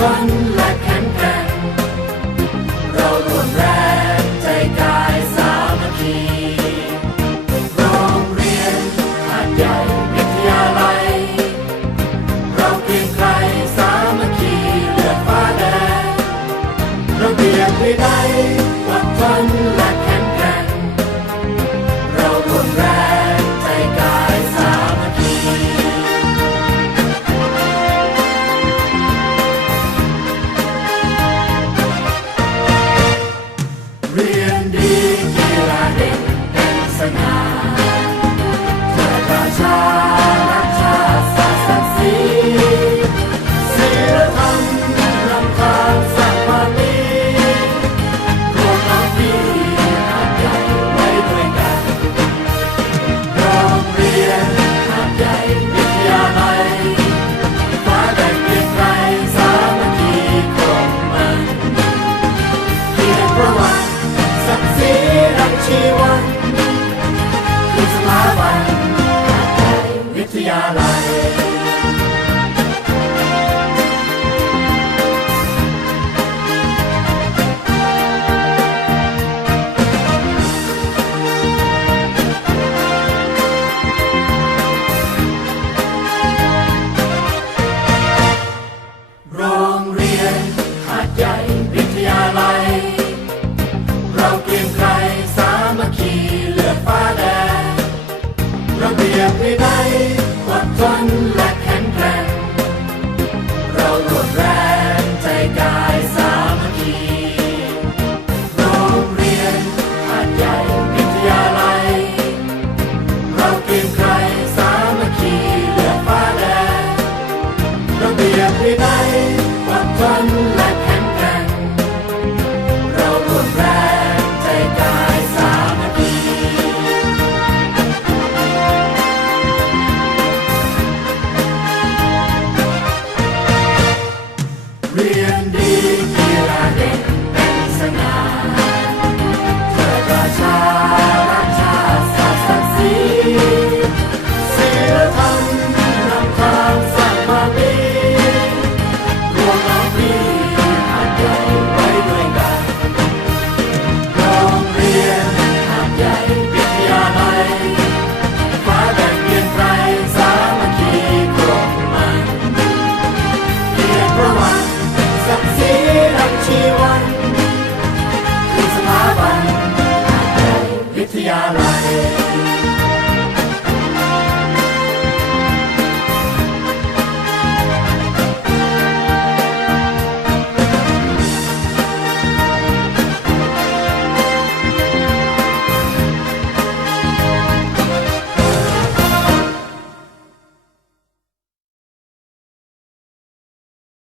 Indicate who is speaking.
Speaker 1: ทนและแข็งแกร่ง เรารวมแรงใจกายสามัคคีโรงเรียนหาดใหญ่วิทยาลัย เราเพียงใครสามัคคีเลือดฟ้าแดงเราเบียบใดๆอดทนและแข็ง Yala. ที่ว่า